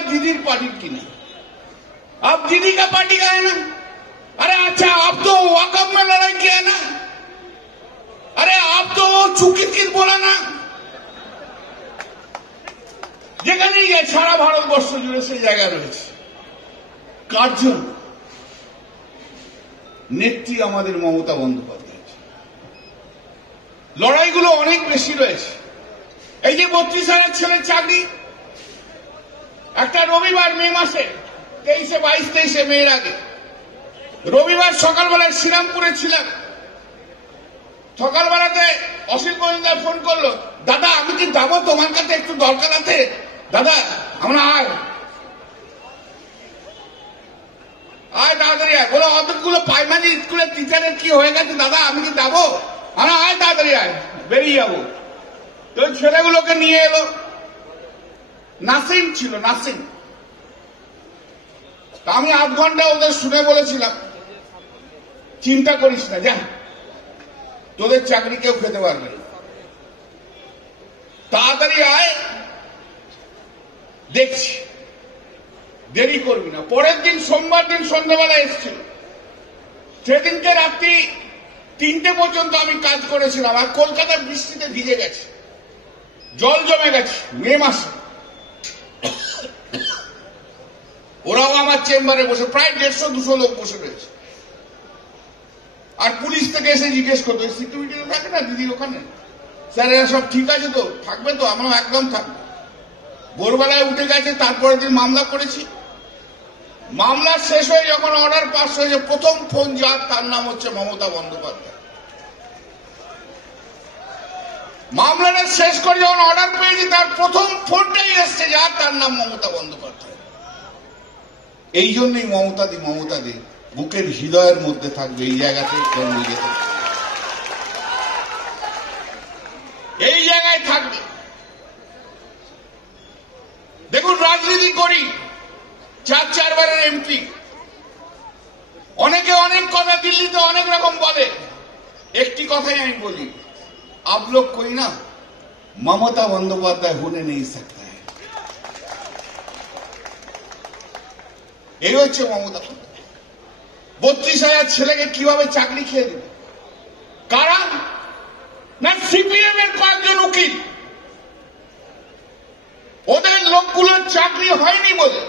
आप दीदी पार्टी की नहीं, आप दीदी का पार्टी का है ना। अरे अच्छा, आप तो वक़्फ़ में लड़ाई किया है ना। अरे आप तो चुकित बोला ना, যেখানেই যায় সারা ভারতবর্ষ জুড়ে সেই জায়গা রয়েছে। কার জন্য? নেত্রী আমাদের মমতা বন্দ্যোপাধ্যায়। লড়াইগুলো অনেক বেশি রয়েছে। এই যে 32,000 ছেলের চাকরি, একটা রবিবার মে মাসে 23, 22, 23 মের আগে রবিবার সকালবেলায় শ্রীরামপুরে ছিলাম। সকালবেলাতে অসিত মজুমদার ফোন করলো, দাদা আমি কি যাবো, তোমার কাছে একটু দরকার আছে। দাদা আমরা আয় তাড়াতাড়ি আয়। বলো অতগুলো প্রাইমারি স্কুলের টিচারের কি হয়ে গেছে দাদা, আমি কি যাবো? আমরা আয় তাড়াতাড়ি আয়, বেরিয়ে যাবো। তো ছেলেগুলোকে নিয়ে এলো। নার্সিং ছিল, নার্সিং। আমি 8 ঘন্টা ওদের শুনে বলেছিলাম, চিন্তা করিস না, যা, তোদের চাকরি কেউ খেতে পারবে না, তাড়াতাড়ি আয়, দেখছি, দেরি করবি না। পরের দিন সোমবার দিন সন্ধ্যাবেলা এসেছিল। সেদিনকে রাত্রি 3টে পর্যন্ত আমি কাজ করেছিলাম। আর কলকাতার বৃষ্টিতে ভিজে গেছে, জল জমে গেছে মে মাসে। ওরাও আমার চেম্বারে বসে, প্রায় 150-200 লোক বসে রয়েছে। আর পুলিশ থেকে এসে জিজ্ঞেস করতো, সিকিউরিটি থাকে না দিদি ওখানে, স্যার এরা সব ঠিক আছে তো, থাকবে তো? আমরা একদম থাকবো। ভোরবেলায় উঠে গেছে। তারপরের দিন মামলা করেছি। মামলা শেষ হয়ে যখন অর্ডার পাস হয়েছে, প্রথম ফোন যার, তার নাম হচ্ছে মমতা বন্দ্যোপাধ্যায়। মামলাটা শেষ করে যখন অর্ডার পেয়েছি, তার প্রথম ফোনটাই এসছে যার, তার নাম মমতা বন্দ্যোপাধ্যায়। এই জন্যই মমতা দি বুকের হৃদয়ের মধ্যে থাকবে, এই জায়গাতে জন্মে থাকবে, এই জায়গায় থাকবে। দেখুন, রাজনীতি করি, 4 বারের এমপি। অনেকে অনেক কথা দিল্লিতে অনেক রকম বলে, একটি কথাই আমি বলি, आप लोग कोई ना ममता बंदोपाध्याय होने नहीं सकता है। এই হচ্ছে মমতা। 32,000 ছেলেকে কিভাবে চাকরি খেয়ে দেবে? কারা? না সিপিএম এর কয়েকজন উকিল। ওদের লোকগুলোর চাকরি হয়নি বলে